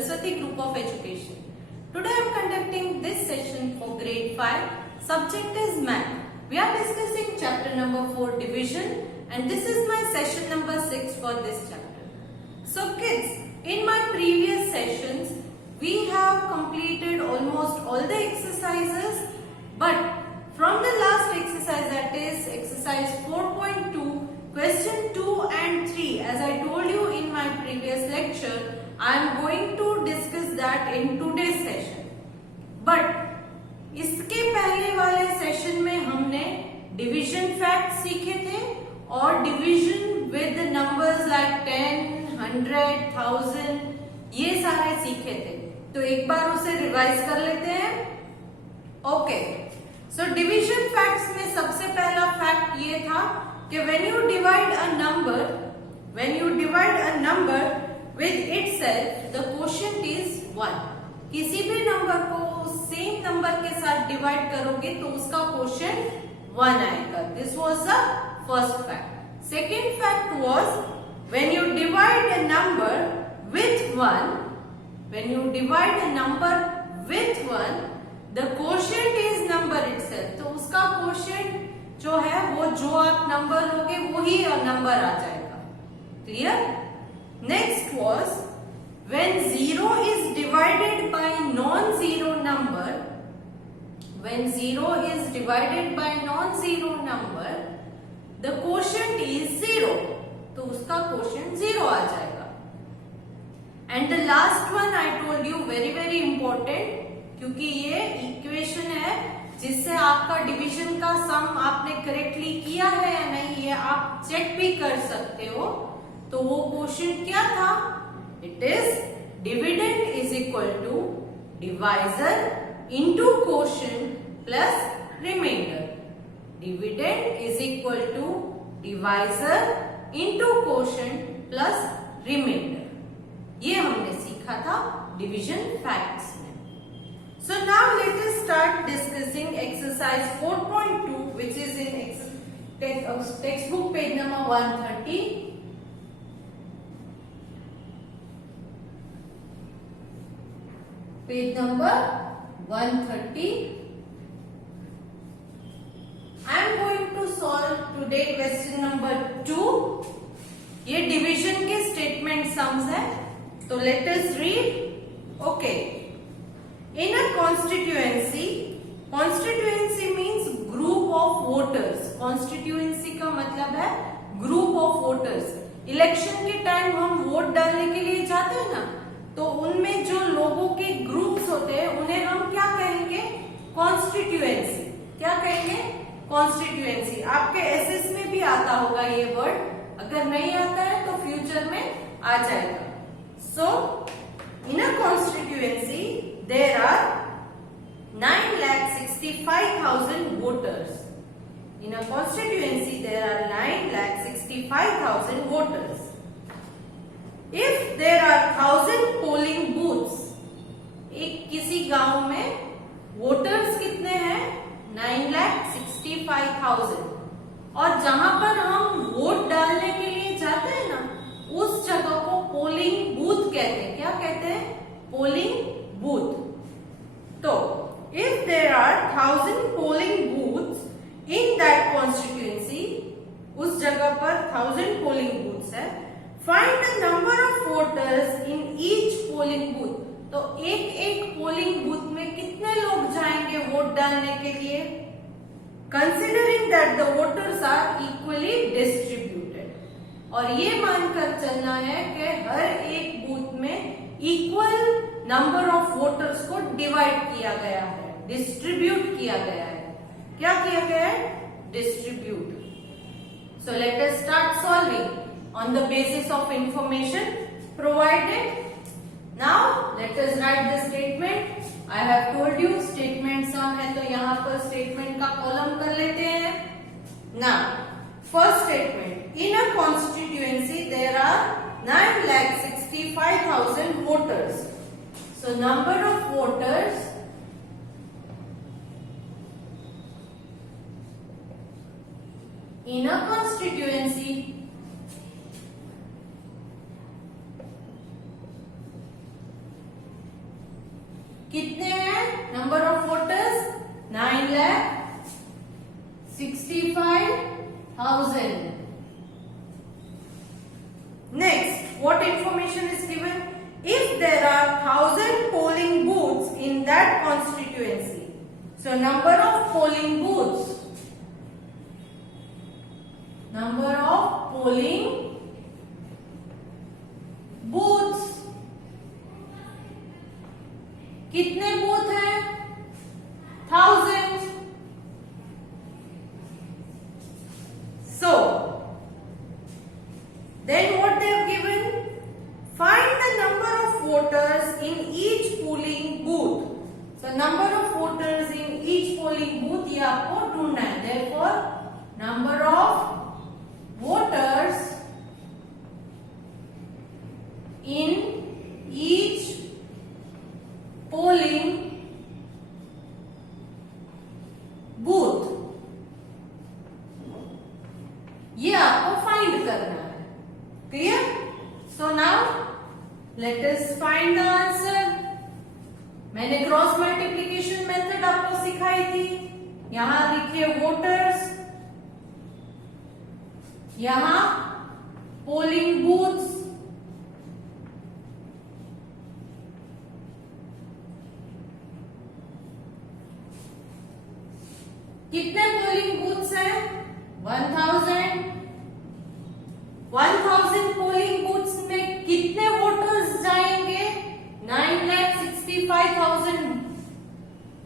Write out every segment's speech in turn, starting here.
Saraswati Group of Education. Today I am conducting this session for grade 5. Subject is math. We are discussing chapter number 4 division, and this is my session number 6 for this chapter. So kids, in my previous sessions we have completed almost all the exercises, but from the last exercise, that is exercise 4.2, question 2 and 3, as I told you in my previous lecture, I am going to discuss that in today's session. But इसके पहले वाले सेशन में हमने division fact सीखे थे और division with numbers like 10, 100, 1000 ये सारे सीखे थे. तो एक बार उसे रिवाइज कर लेते हैं. ओके, सो डिवीजन फैक्ट्स में सबसे पहला फैक्ट ये था कि when you divide a number with itself the quotient is 1. किसी भी नंबर को सेम नंबर के साथ डिवाइड करोगे तो उसका क्वोशिएंट 1 आएगा. This was the first fact. Second fact was when you divide a number with 1, when you divide a number with 1, the quotient is number itself. तो उसका quotient जो है वो जो आप नंबर लोगे वही नंबर आ जाएगा. Clear? Next was when 0 is divided by non-zero number, when 0 is divided by non-zero number, the quotient is 0. तो उसका quotient 0 आ जाएगा. And the last one I told you very important, क्योंकि ये इक्वेशन है जिससे आपका डिवीजन का सम आपने करेक्टली किया है या नहीं ये आप चेक भी कर सकते हो. तो वो क्वेश्चन क्या था? It is dividend is equal to divisor into quotient plus remainder. Dividend is equal to divisor into quotient plus remainder. ये हमने सीखा था डिवीजन फैक्ट्स में. So now let us start discussing exercise 4.2 which is in text book page number 130. Page number 130. I am going to solve today question number 2. ये division के statement sums है. So let us read. Okay. In a constituency means group of voters. Constituency का मतलब है group of voters. Election के टाइम हम वोट डालने के लिए जाते हैं ना, तो उनमें जो लोगों के ग्रुप्स होते हैं उन्हें हम क्या कहेंगे? कॉन्स्टिट्यूएंसी. क्या कहेंगे? कॉन्स्टिट्यूएंसी. आपके एसएस में भी आता होगा ये वर्ड. अगर नहीं आता है तो फ्यूचर में आ जाएगा. So, in a constituency, there are 9,65,000 voters. In a constituency, there are 9,65,000 voters. If there are 1,000 polling booths, एक किसी गांव में वोटर्स कितने हैं? 9,65,000. और जहां पर हम वोट डालने के लिए जाते हैं ना, उस जगह को पोलिंग बूथ कहते हैं. क्या कहते हैं? Polling booth. तो if there are 1000 polling booths in that constituency, उस जगह पर 1000 पोलिंग बूथ्स है. Find the number of voters in each polling booth. तो एक पोलिंग बूथ में कितने लोग जाएंगे वोट डालने के लिए? Considering that the voters are equally distributed. और ये मानकर चलना है कि हर एक बूथ में इक्वल नंबर ऑफ वोटर्स को डिवाइड किया गया है, डिस्ट्रीब्यूट किया गया है. क्या किया गया है? Distribute. So let us start solving on the basis of information provided. Now let us write the statement. I have told you statement sum है, तो यहाँ पर स्टेटमेंट का कॉलम कर लेते हैं. Now first statement, in a constituency there are 9,65,000 voters. So number of voters in a constituency कितने हैं number of voters? 9,65,000. Next, what information is given? If there are 1,000 polling booths in that constituency, so number of polling booths, number of polling booths, कितने बूथ हैं? 1,000. So then what they have given? Find the number of voters in each polling booth. So number of voters in each polling booth ये आपको ढूंढना है. Therefore number of voters in each polling booth ये आपको फाइंड करना है. क्लियर? सो now let us find the answer. मैंने cross multiplication method आपको सिखाई थी. यहां लिखिए वोटर्स, यहां पोलिंग बूथ्स. कितने पोलिंग बूथ्स हैं? 1,000. 1,000 पोलिंग बूथ्स में कितने वोटर्स जाएंगे? 9,65,000.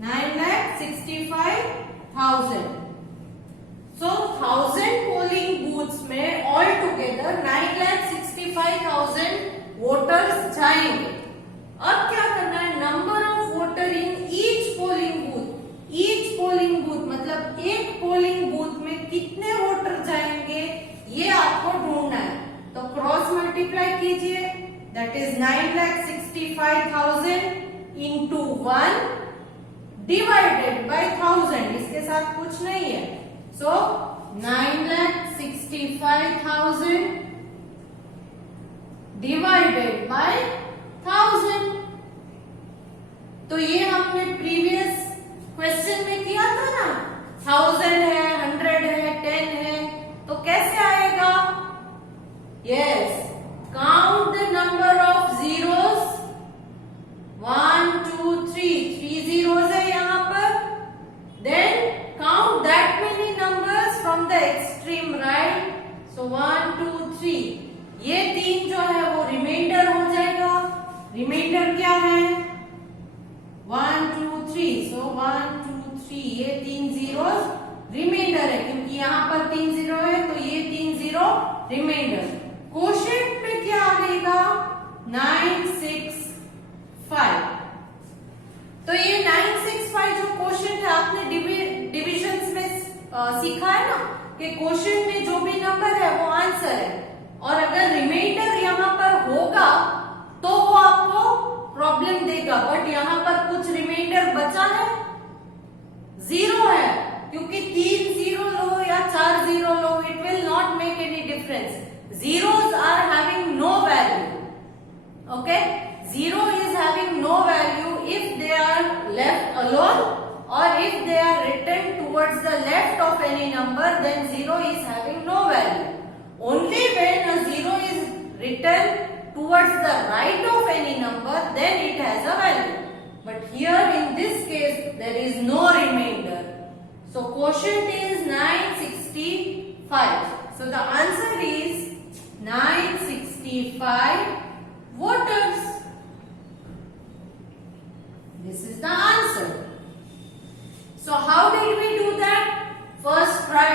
9,65,000. So 1,000 पोलिंग बूथ्स में ऑल टुगेदर 9,65,000 वोटर्स जाएंगे. अब क्या करना है? Number of voter in each polling booth. Each polling booth मतलब एक पोलिंग बूथ में कितने वोटर जाएंगे ये आपको ढूंढना है. तो क्रॉस मल्टीप्लाई कीजिए. दैट इज 9,65,000 इंटू 1 डिवाइडेड बाय 1,000. इसके साथ कुछ नहीं है. सो 9,65,000 डिवाइडेड बाय 1,000. तो ये हमने प्रीवियस क्वेश्चन में किया था ना. 1,000 है, 100 है, 10 है. तो कैसे आएगा? Yes, count the number of zeros. 1 2 3 3 zeros है यहाँ पर. Then count that many numbers from the extreme right. So 1 2 3 ये 3 जो है वो रिमाइंडर हो जाएगा. रिमाइंडर क्या है? 1 2 3. सो 1 2 3 ये 3 जीरोस रिमाइंडर है क्योंकि यहाँ पर 3 जीरो है तो ये 3 जीरो रिमाइंडर. क्वोशिएंट में क्या आएगा? 965. तो ये 965 जो क्वोशिएंट है आपने डिविजन्स में सीखा है ना कि क्वोशिएंट में जो भी नंबर है वो आंसर है. और अगर रिमाइंडर यहाँ पर होगा तो वो आपको प्रॉब्लम देगा. बट यहाँ पर कुछ रिमाइंडर बचा है, जीरो है. क्योंकि 3 जीरो लो या 4 जीरो लो, it will not make any difference. Zeros are having no value. Okay? Zero is having no value if they are left alone or if they are written towards the left of any number, then zero is having no value. Only when a zero is written towards the right of any number, then it has a value. But here in this case, there is no remainder. So quotient is 965. So the answer is 965 voters. This is the answer. So how did we do that? First, try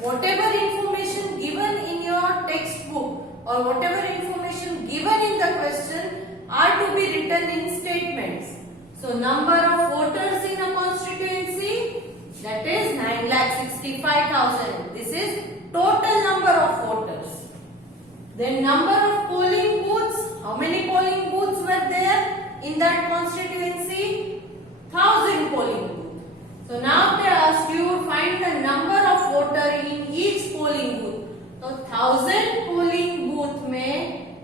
whatever information given in your textbook or whatever information given in the question are to be written in statements. So number of voters in a constituency, that is 9,65,000. This is total number of voters. Then number of polling booths. How many polling booths were there in that constituency? 1,000 polling booths. So now they ask you find the number of voter in each polling booth. So 1,000 polling booth में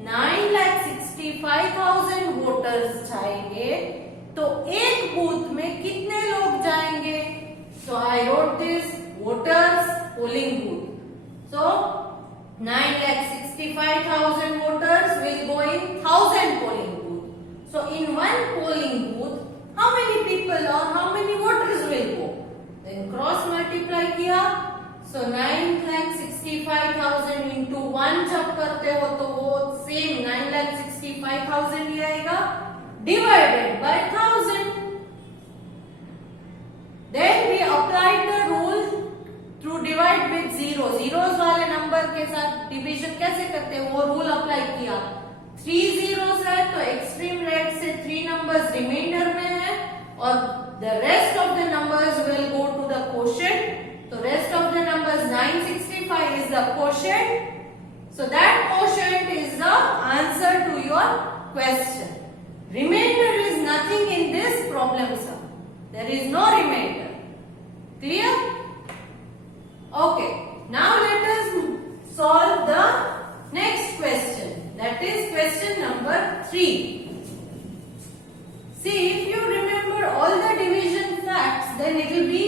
9,65,000 voters जाएंगे. तो एक बूथ में कितने लोग जाएंगे? So I wrote this voters polling booth. So 9,65,000 voters will go in 1,000 polling booth. So in one polling booth, how many people or how many voters will go? Then cross multiply किया. So 9,65,000 into 1 जब करते हो तो वो सेम 9,65,000 ही आएगा divided by 1,000. Then we applied the rule to divide with zero. Zeros वाले नंबर के साथ डिवीजन कैसे करते हैं वो रूल अप्लाई किया. 3 zeros है तो एक्सट्रीम राइट से 3 नंबर्स रिमाइंडर में है और the rest of the numbers will go to the quotient. So rest of the numbers 965 is the quotient. So that quotient is the answer to your question. Remainder is nothing in this problem sum. There is no remainder. Clear? Okay. Now let us solve the next question. That is question number 3. See, if you remember all the division facts, then it will be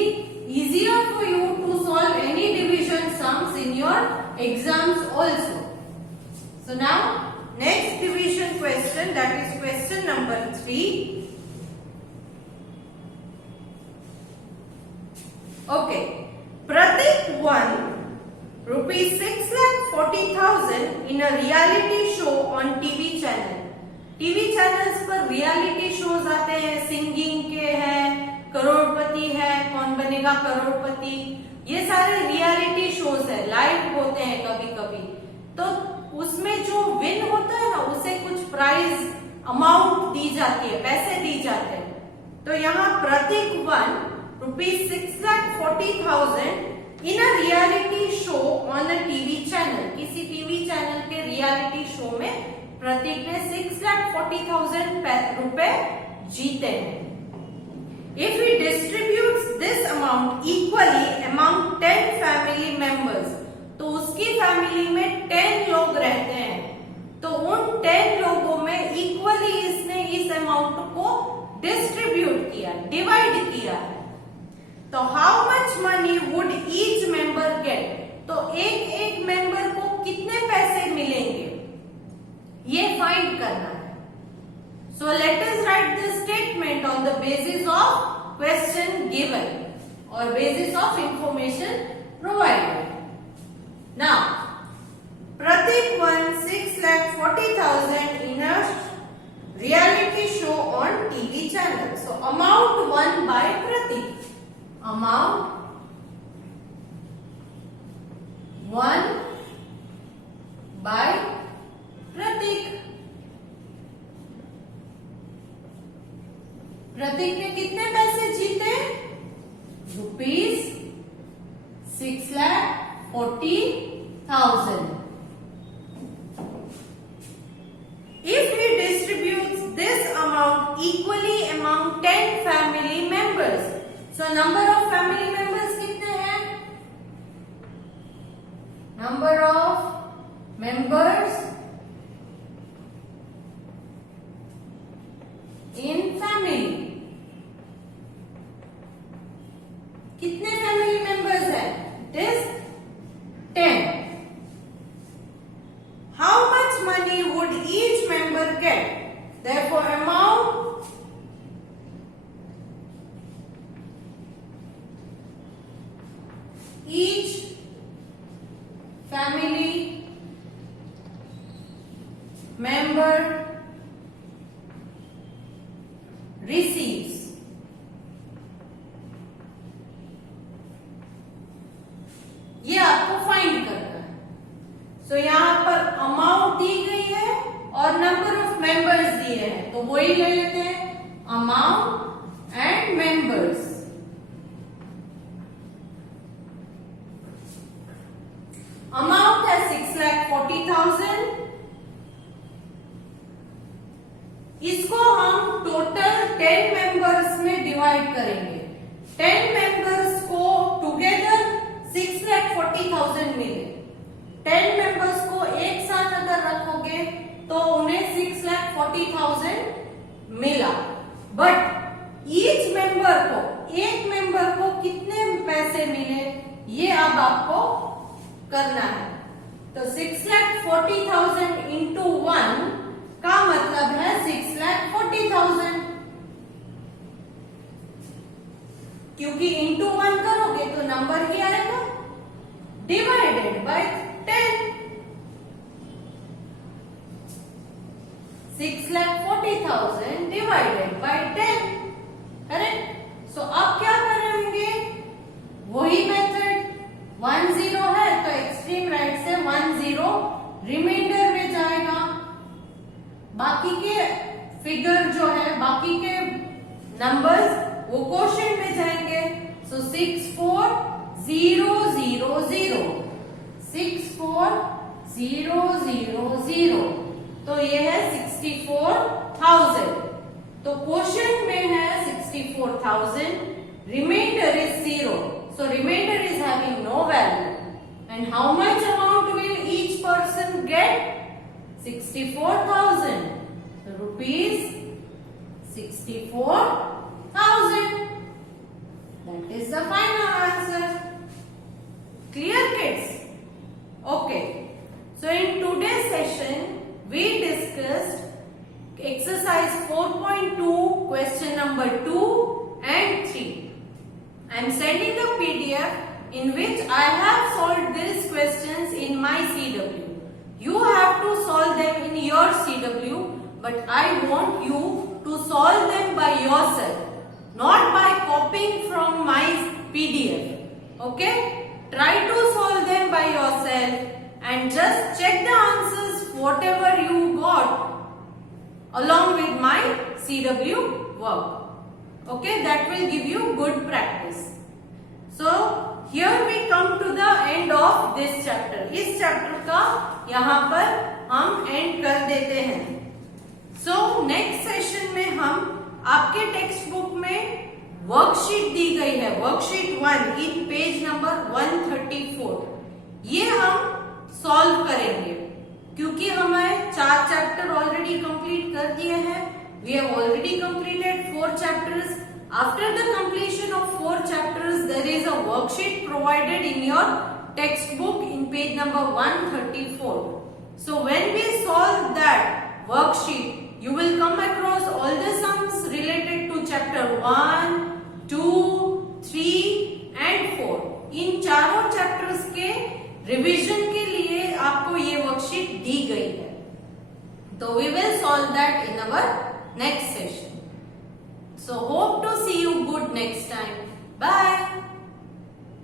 easier for you to solve any division sums in your exams also. So now, next division question, that is question number 3. Okay. Pratik won rupees 6,40,000 in a reality show on TV channel. TV channels पर reality shows आते हैं, सिंगिंग के हैं, करोड़पति है, कौन बनेगा करोड़पति, ये सारे रियलिटी शोज है, लाइव होते हैं कभी कभी. तो उसमें जो विन होता है ना उसे कुछ प्राइज अमाउंट दी जाती है, पैसे दी जाते हैं. तो यहाँ Prateek won rupees 6,40,000 in a reality show on a TV channel. किसी टीवी चैनल के रियलिटी शो में प्रतीक ने 6,40,000 रुपए जीते हैं. If he distributes this amount equally among 10 family members, तो उसकी फैमिली में 10 लोग रहते हैं, तो उन 10 लोगों में इक्वली इसने इस अमाउंट को डिस्ट्रीब्यूट किया, डिवाइड किया है. तो how much money would each member get? तो एक एक मेंबर को कितने पैसे मिलेंगे ये फाइंड करना है. So let us write the statement on the basis of question given और basis of information provided. Now Prateek won 6,40,000 in a reality show on TV channel. So amount won by Pratik. Amount won by प्रतीक. प्रतीक ने कितने पैसे जीते? रुपीज 6,40,000. If he distributes this amount equally among 10 family members, so number of family members कितने हैं? Number of members in family. कितने family members हैं? It is 10. How much money would each member get? Therefore, amount each family member receives. ये आपको फाइंड करना है. सो यहां पर अमाउंट दी गई है और नंबर ऑफ मेंबर्स दिए हैं, तो वही ले लेते हैं, अमाउंट एंड मेंबर्स. अमाउंट है 6,40,000. इसको हम टोटल 10 मेंबर्स में डिवाइड करेंगे. 10 मेंबर्स को टुगेदर 6,40,000 मिले. 10 मेंबर्स को एक साथ अगर रखोगे तो उन्हें 6,40,000 मिला. बट ईच मेंबर को, एक मेंबर को कितने पैसे मिले ये अब आपको करना है। तो 6,40,000 इंटू 1 का मतलब है 6,40,000, क्योंकि इंटू 1 करोगे तो नंबर ही आएगा, divided by 10। 6,40,000 divided by 10, correct. So अब क्या करेंगे, वही मेथड, 1 0 है तो एक्सट्रीम राइट से 1 0 रिमाइंडर में जाएगा, बाकी के फिगर जो है, बाकी के नंबर्स वो क्वोशिएंट में जाएंगे। सो 64,000, 64,000, तो ये है 64,000, तो क्वोशिएंट में है 64,000, reminder is 0, so remainder is having no value, and how much amount will each person get? 64,000, so rupees 64,000, that is the final answer. Clear, kids? Okay, so in today's session we discussed exercise 4.2 question number 2 and 3. I am sending a PDF in which I have solved these questions in my CW. You have to solve them in your CW, but I want you to solve them by yourself, not by copying from my PDF. Okay? Try to solve them by yourself and just check the answers whatever you got along with my CW work. Okay, that will give you good practice. So here we come to the end of this chapter. इस chapter का यहाँ पर हम end कर देते हैं. So next session में हम आपके टेक्स्ट बुक में वर्कशीट दी गई है, वर्कशीट 1 इन पेज नंबर 134, ये हम सॉल्व करेंगे क्योंकि हमें 4 चैप्टर ऑलरेडी कंप्लीट कर दिए हैं. We have already completed 4 chapters. After the completion of 4 chapters, there is a worksheet provided in your textbook in page number 134. So when we solve that worksheet, you will come across all the sums related to chapter 1, 2, 3 and 4. इन चारों chapters के revision के लिए आपको ये worksheet दी गई है. So we will solve that in our next session. So hope to see you good next time. Bye.